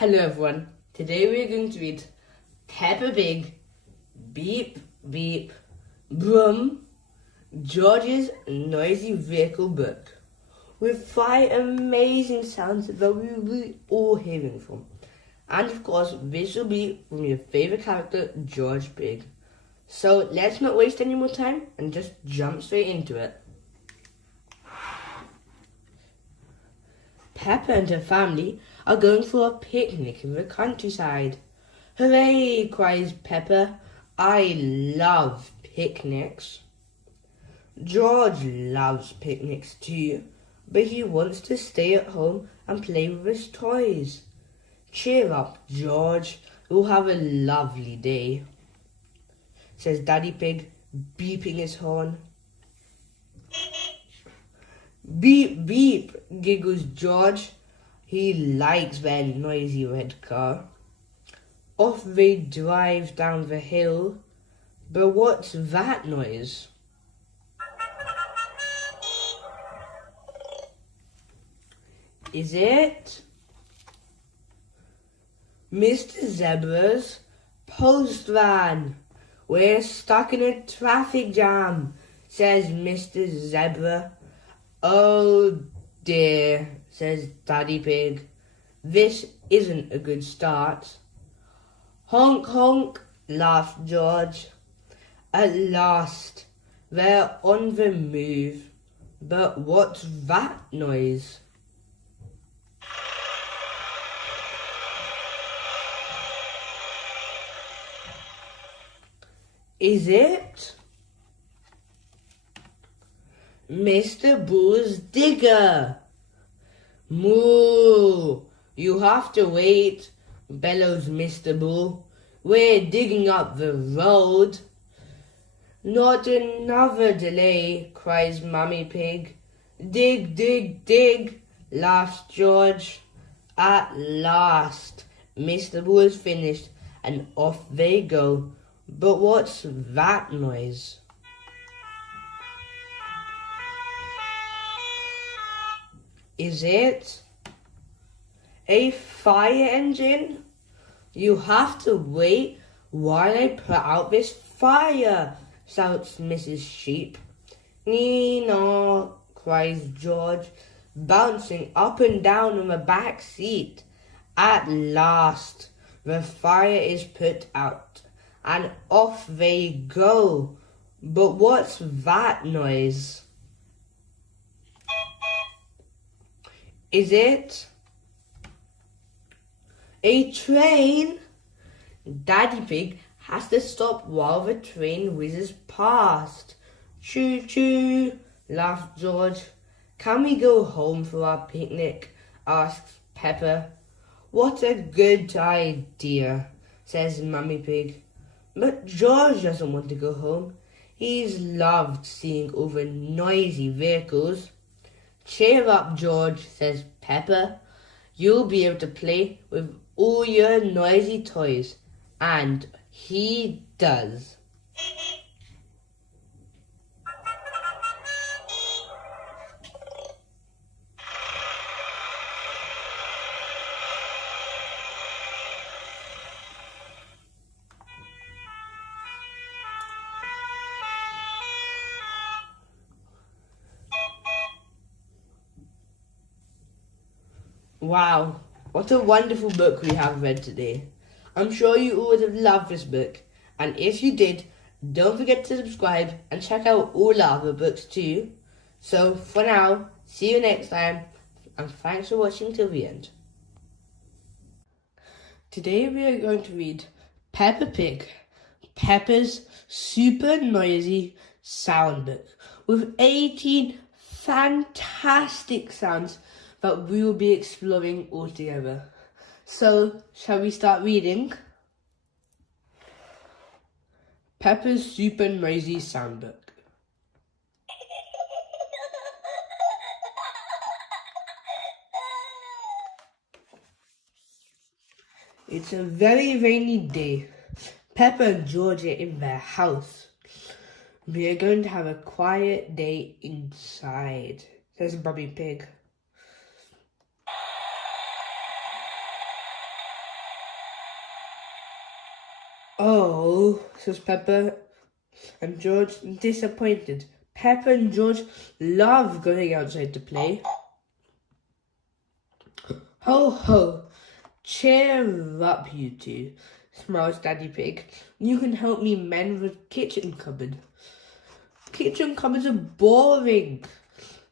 Hello everyone, today we are going to read Peppa Pig, Beep Beep, Brrrm, George's Noisy Vehicle Book, with 5 amazing sounds that we will be all hearing from. And of course, this will be from your favourite character, George Pig. So let's not waste any more time and just jump straight into it. Peppa and her family are going for a picnic in the countryside. Hooray, cries Peppa. I love picnics. George loves picnics too, but he wants to stay at home and play with his toys. Cheer up, George. We'll have a lovely day, says Daddy Pig, beeping his horn. Beep, beep, giggles George. He likes their noisy red car. Off they drive down the hill. But what's that noise? Is it Mr. Zebra's post van? We're stuck in a traffic jam, says Mr. Zebra. Oh dear, says Daddy Pig. This isn't a good start. Honk honk, laughs George. At last, they're on the move. But what's that noise? Is it Mr. Bull's digger? Moo! You have to wait, bellows Mr. Bull. We're digging up the road. Not another delay, cries Mummy Pig. Dig, dig, dig, laughs George. At last, Mr. Bull is finished and off they go. But what's that noise? Is it a fire engine? You have to wait while I put out this fire, shouts Mrs. Sheep. Nee-naw, cries George, bouncing up and down on the back seat. At last, the fire is put out, and off they go. But what's that noise? Is it a train? Daddy Pig has to stop while the train whizzes past. Choo choo, laughs George. Can we go home for our picnic? Asks Peppa. What a good idea, says Mummy Pig. But George doesn't want to go home. He's loved seeing all the noisy vehicles. Cheer up, George, says Peppa. You'll be able to play with all your noisy toys. And he does. Wow, what a wonderful book we have read today. I'm sure you all would have loved this book, and if you did, don't forget to subscribe and check out all our other books too. So for now, see you next time, and thanks for watching till the end. Today we are going to read Peppa Pig, Peppa's super noisy sound book, with 18 fantastic sounds that we will be exploring all together. So, shall we start reading? Peppa's Super Noisy Soundbook. It's a very rainy day. Peppa and George are in their house. We are going to have a quiet day inside, says Mummy Pig. Oh, says Peppa and George, disappointed. Peppa and George love going outside to play. Ho ho, cheer up you two, smiles Daddy Pig. You can help me mend the kitchen cupboard. Kitchen cupboards are boring,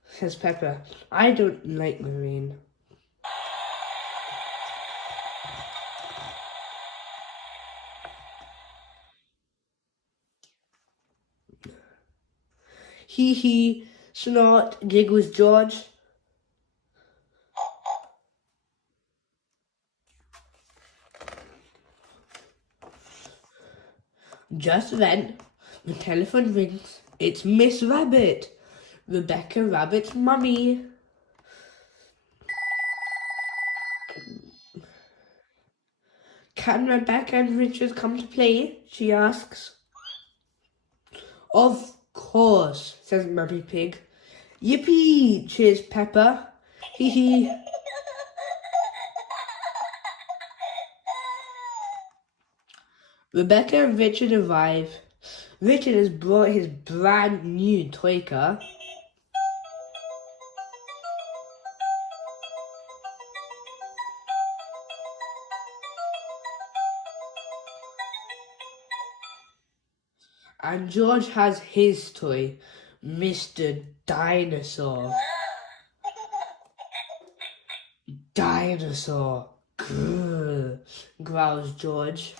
says Peppa. I don't like the rain. Hee hee, snort, giggles George. Just then, the telephone rings. It's Miss Rabbit, Rebecca Rabbit's mummy. Can Rebecca and Richard come to play? She asks. Of course, says Mummy Pig. Yippee, cheers Peppa. Hee hee. Rebecca and Richard arrive. Richard has brought his brand new toy car. And George has his toy, Mr. Dinosaur. Dinosaur. Grrr, growls George.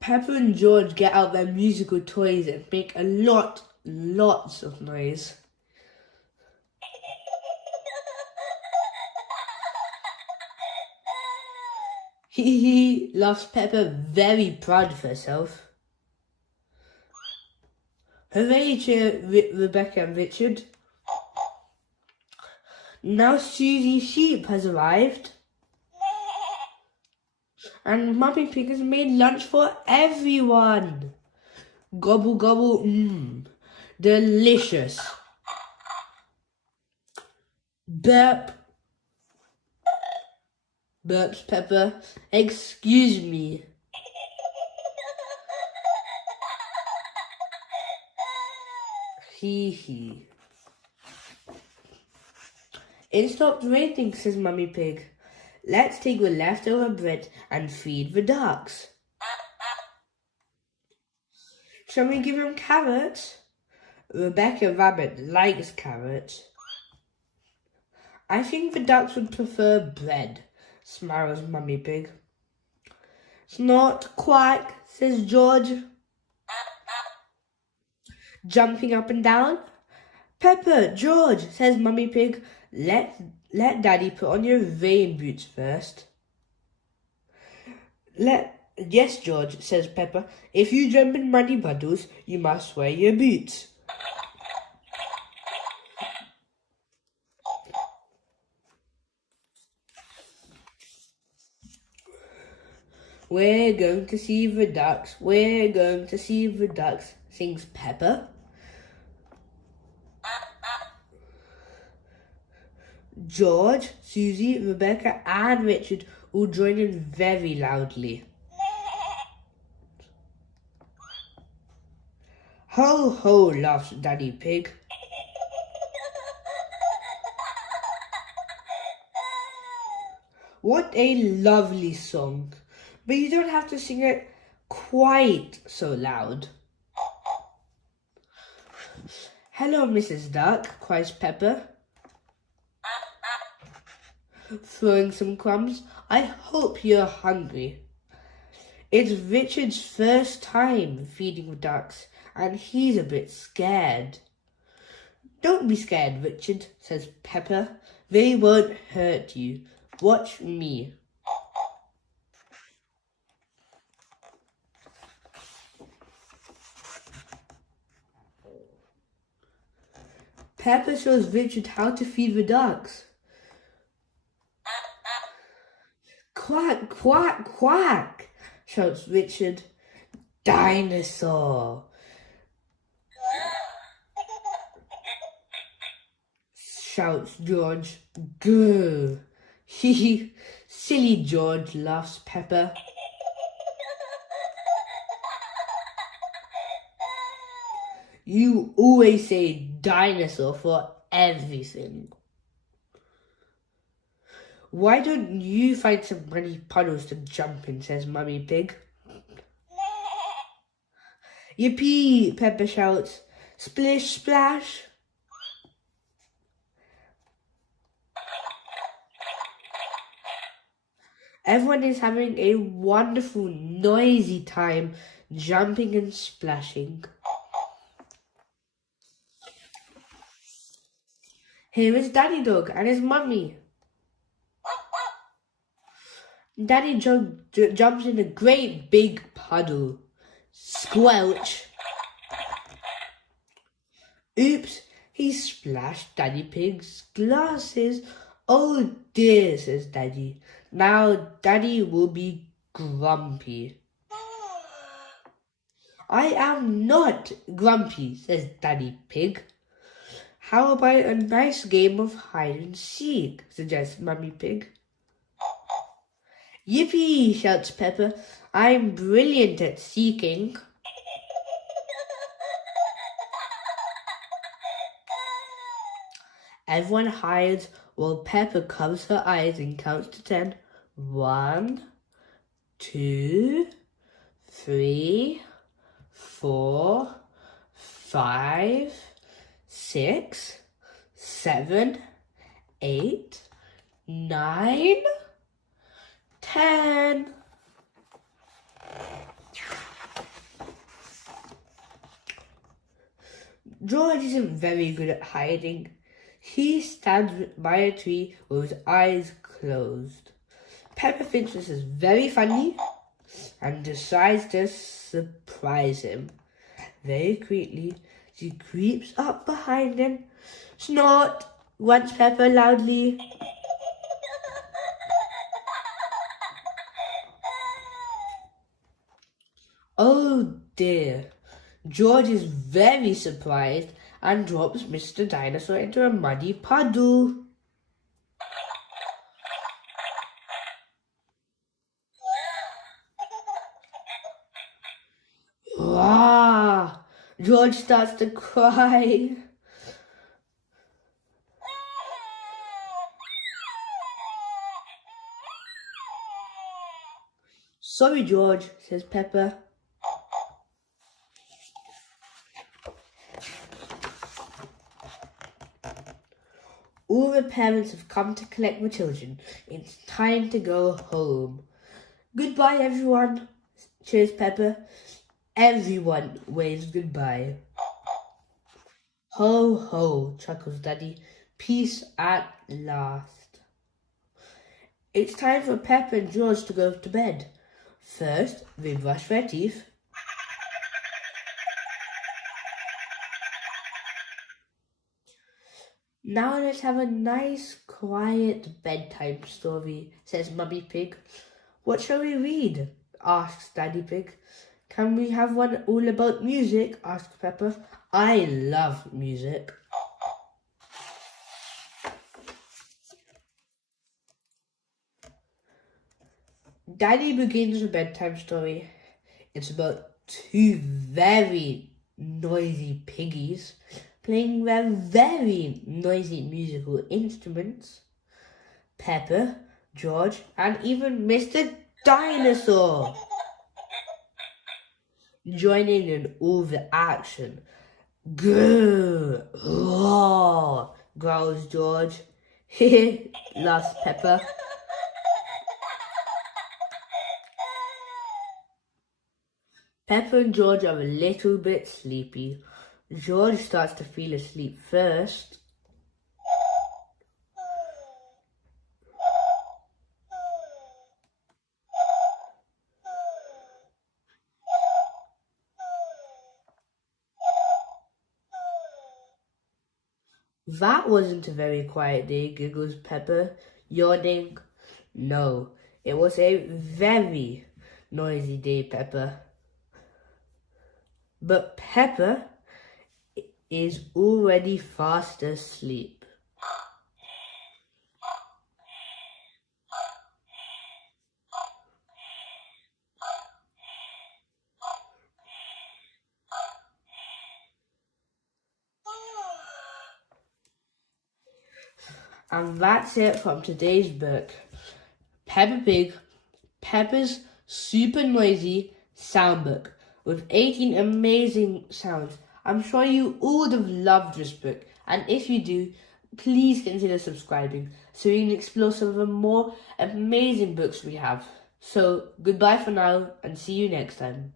Peppa and George get out their musical toys and make lots of noise. Hee hee, laughs Peppa, very proud of herself. Hooray, cheer Rebecca and Richard. Now Susie Sheep has arrived. And Mummy Pig has made lunch for everyone. Gobble gobble, delicious. Burp. Burps Peppa. Excuse me. Hee hee. It stopped raining, says Mummy Pig. Let's take the leftover bread and feed the ducks. Shall we give them carrots? Rebecca Rabbit likes carrots. I think the ducks would prefer bread, smiles Mummy Pig. Snort, quack, says George, jumping up and down. Peppa, George, says Mummy Pig, let Daddy put on your rain boots first. Yes, George, says Peppa. If you jump in muddy puddles, you must wear your boots. We're going to see the ducks. We're going to see the ducks, sings Peppa. George, Susie, Rebecca and Richard all join in very loudly. Ho ho, laughs Daddy Pig. What a lovely song. But you don't have to sing it quite so loud. Hello, Mrs. Duck, cries Peppa, throwing some crumbs. I hope you're hungry. It's Richard's first time feeding the ducks, and he's a bit scared. Don't be scared, Richard, says Peppa. They won't hurt you. Watch me. Peppa shows Richard how to feed the ducks. Quack, quack, quack, shouts Richard. Dinosaur. shouts George. Grrr. Hee silly George, laughs Peppa. You always say dinosaur for everything. Why don't you find some muddy puddles to jump in, says Mummy Pig. Yippee, Peppa shouts. Splish splash. Everyone is having a wonderful, noisy time jumping and splashing. Here is Daddy Dog and his mummy. Daddy jumps in a great big puddle. Squelch. Oops, he splashed Daddy Pig's glasses. Oh dear, says Daddy. Now Daddy will be grumpy. I am not grumpy, says Daddy Pig. How about a nice game of hide and seek, suggests Mummy Pig. Yippee, shouts Peppa. I'm brilliant at seeking. Everyone hides while Peppa covers her eyes and counts to 10. 1, 2, 3, 4, 5, 6, 7, 8, 9, 10. George isn't very good at hiding. He stands by a tree with his eyes closed. Peppa thinks this is very funny and decides to surprise him. Very quickly, she creeps up behind him. Snort, wants Peppa loudly. Oh dear. George is very surprised and drops Mr. Dinosaur into a muddy puddle. Ah! George starts to cry. Sorry, George, says Peppa. All the parents have come to collect the children. It's time to go home. Goodbye, everyone, cheers Peppa. Everyone waves goodbye. Ho, ho, chuckles Daddy. Peace at last. It's time for Peppa and George to go to bed. First, they brush their teeth. Now let's have a nice, quiet bedtime story, says Mummy Pig. What shall we read? Asks Daddy Pig. Can we have one all about music? Asks Peppa. I love music. Daddy begins a bedtime story. It's about two very noisy piggies playing their very noisy musical instruments. Peppa, George, and even Mr. Dinosaur joining in all the action. Grrr, roar, growls George. Heh, laughs Peppa. Peppa and George are a little bit sleepy. George starts to feel asleep first. That wasn't a very quiet day, giggles Peppa, yawning. No, it was a very noisy day, Peppa. But Peppa is already fast asleep. And that's it from today's book. Peppa Pig, Peppa's super noisy sound book with 18 amazing sounds. I'm sure you all would have loved this book, and if you do, please consider subscribing so you can explore some of the more amazing books we have. So, goodbye for now and see you next time.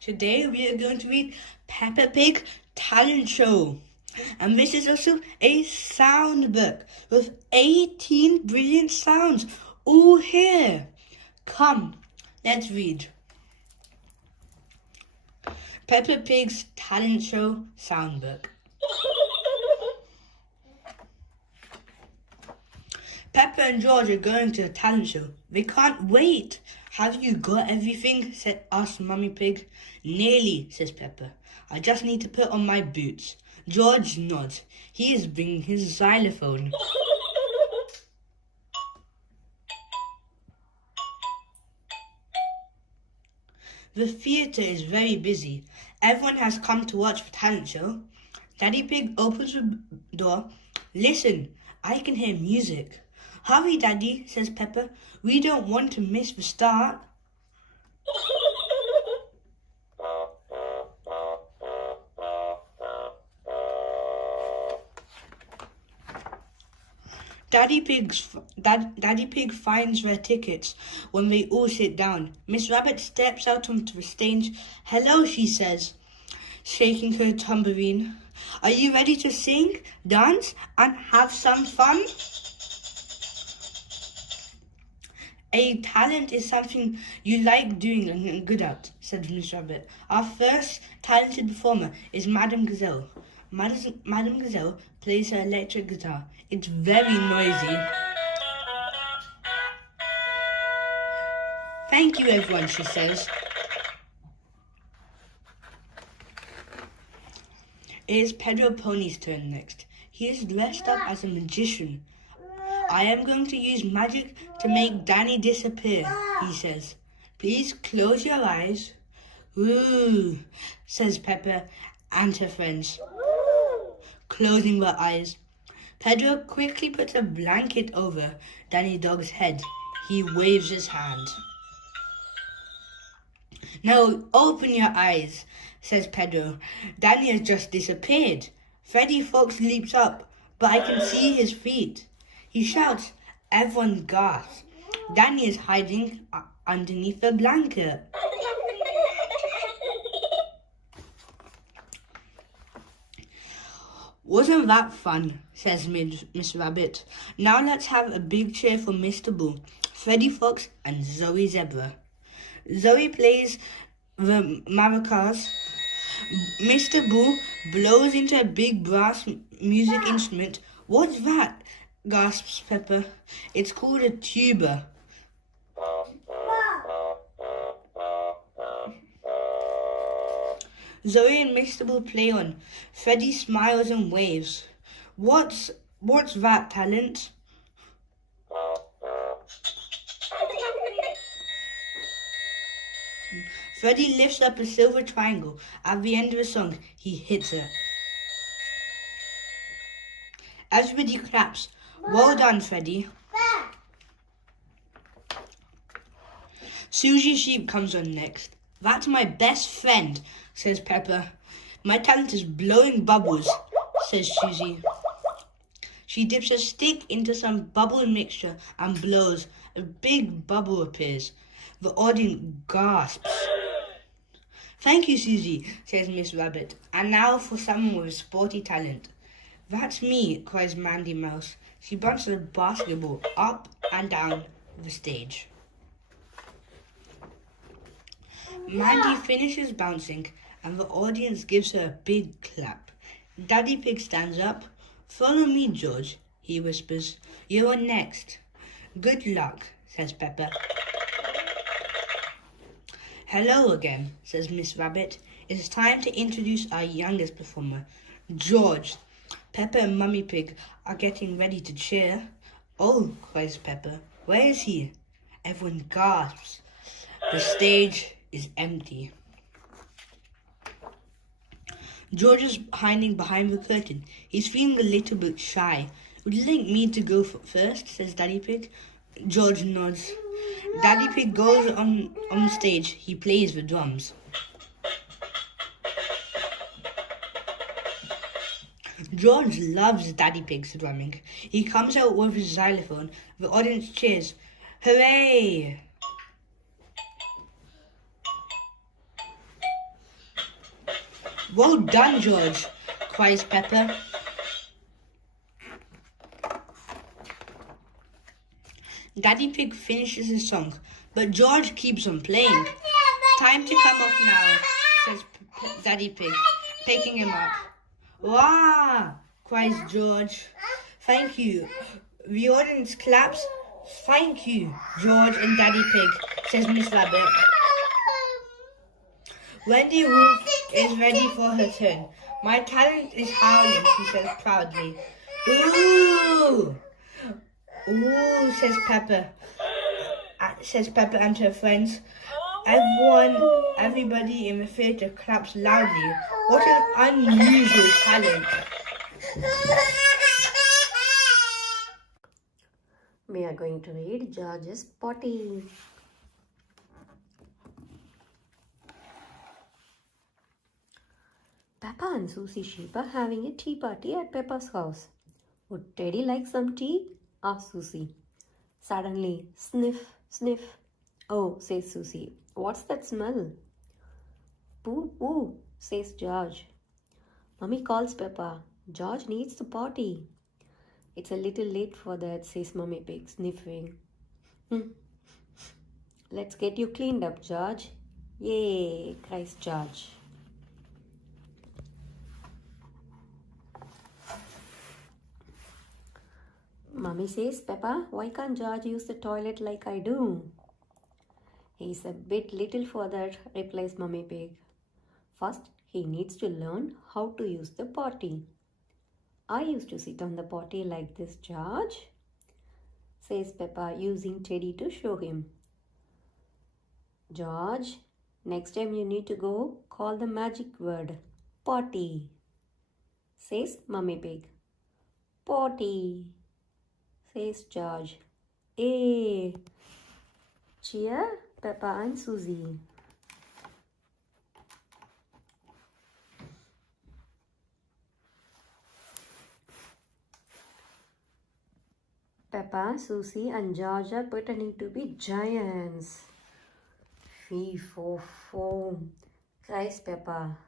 Today we are going to read Peppa Pig Talent Show. And this is also a sound book with 18 brilliant sounds all here. Come, let's read. Peppa Pig's Talent Show sound book. Peppa and George are going to a talent show. They can't wait. Have you got everything? asked Mummy Pig. Nearly, says Peppa. I just need to put on my boots. George nods. He is bringing his xylophone. The theatre is very busy. Everyone has come to watch the talent show. Daddy Pig opens the door. Listen, I can hear music. Hurry, Daddy, says Peppa. We don't want to miss the start. Daddy Pig finds their tickets when they all sit down. Miss Rabbit steps out onto the stage. Hello, she says, shaking her tambourine. Are you ready to sing, dance, and have some fun? A talent is something you like doing and good at, said Miss Rabbit. Our first talented performer is Madame Gazelle. Madame Gazelle plays her electric guitar. It's very noisy. Thank you, everyone, she says. It is Pedro Pony's turn next. He is dressed up as a magician. I am going to use magic to make Danny disappear, he says. Please close your eyes. Ooh, says Peppa and her friends, closing their eyes. Pedro quickly puts a blanket over Danny Dog's head. He waves his hand. Now open your eyes, says Pedro. Danny has just disappeared. Freddy Fox leaps up, but I can see his feet. He shouts. Everyone gasps. Danny is hiding underneath the blanket. Wasn't that fun, says Miss Rabbit. Now let's have a big cheer for Mr. Bull, Freddy Fox and Zoe Zebra. Zoe plays the maracas. Mr. Bull blows into a big brass music instrument. What's that? Gasps Peppa. It's called a tuba. Zoe and Mr. Bull play on. Freddy smiles and waves. What's that, Talent? Freddy lifts up a silver triangle. At the end of the song, he hits it. Everybody claps. Well done, Freddy. Susie Sheep comes on next. That's my best friend, says Peppa. My talent is blowing bubbles, says Susie. She dips a stick into some bubble mixture and blows. A big bubble appears. The audience gasps. Thank you, Susie, says Miss Rabbit. And now for someone with a sporty talent. That's me, cries Mandy Mouse. She bounces a basketball up and down the stage. Mandy finishes bouncing and the audience gives her a big clap. Daddy Pig stands up. Follow me, George, he whispers. You're next. Good luck, says Peppa. Hello again, says Miss Rabbit. It's time to introduce our youngest performer, George. Peppa and Mummy Pig are getting ready to cheer. Oh, cries Peppa. Where is he? Everyone gasps. The stage is empty. George is hiding behind the curtain. He's feeling a little bit shy. Would you like me to go first? Says Daddy Pig. George nods. Daddy Pig goes on stage. He plays the drums. George loves Daddy Pig's drumming. He comes out with his xylophone. The audience cheers. Hooray! Well done, George, cries Peppa. Daddy Pig finishes his song, but George keeps on playing. Time to come off now, says Daddy Pig, picking him up. Wow, cries George. Thank you. The audience claps. Thank you, George and Daddy Pig, says Miss Rabbit. Wendy Wolf is ready for her turn. My talent is howling, she says proudly. Ooh! Ooh, says Peppa and her friends. Everybody in the theatre claps loudly. What an unusual talent. We are going to read George's Potty. Peppa and Susie Sheep are having a tea party at Peppa's house. Would Teddy like some tea? Asked Susie. Suddenly, sniff, sniff. Oh, says Susie. What's that smell? Pooh, pooh, says George. Mummy calls Peppa. George needs to potty. It's a little late for that, says Mummy Pig, sniffing. Let's get you cleaned up, George. Yay, cries George. Mummy says, Peppa, why can't George use the toilet like I do? He's a bit little for that, replies Mummy Pig. First, he needs to learn how to use the potty. I used to sit on the potty like this, George, says Peppa, using Teddy to show him. George, next time you need to go, call the magic word, potty, says Mummy Pig. Potty, says George. Hey! Cheer, Peppa and Susie. Peppa, Susie and George are pretending to be giants. Fee, fo, foam, cries Peppa.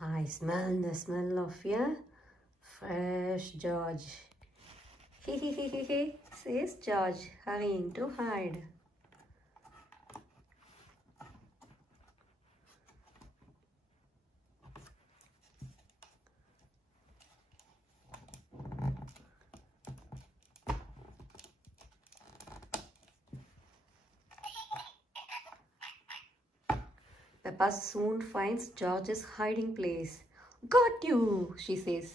I smell the smell of your fresh George. He, says George, hurrying to hide. Peppa soon finds George's hiding place. Got you, she says.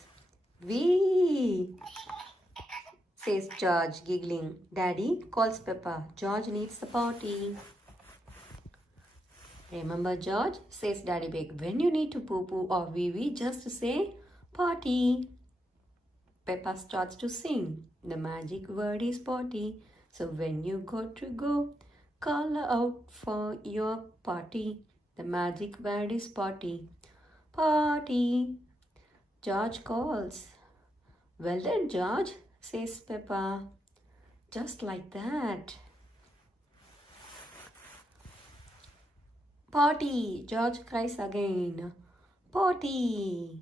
Wee, says George, giggling. Daddy, calls Peppa. George needs the potty. Remember, George, says Daddy Pig, when you need to poo-poo or wee-wee, just say potty. Peppa starts to sing. The magic word is potty. So when you go to go, call out for your potty. The magic word is potty. Potty. George calls. Well done, George, says Peppa. Just like that. Potty, George cries again. Potty.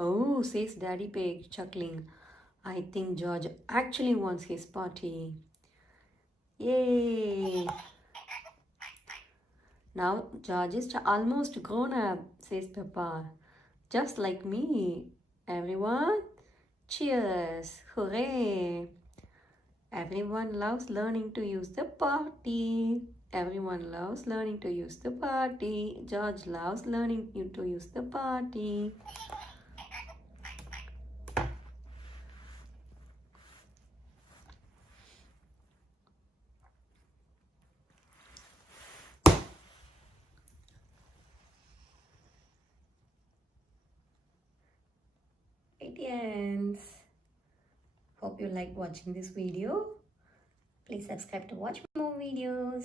Oh, says Daddy Pig, chuckling. I think George actually wants his potty. Yay! Now George is almost grown up, says Peppa. Just like me. Everyone, cheers! Hooray! Everyone loves learning to use the potty. Everyone loves learning to use the potty. George loves learning to use the potty. It ends. hope you like watching this video. Please subscribe to watch more videos.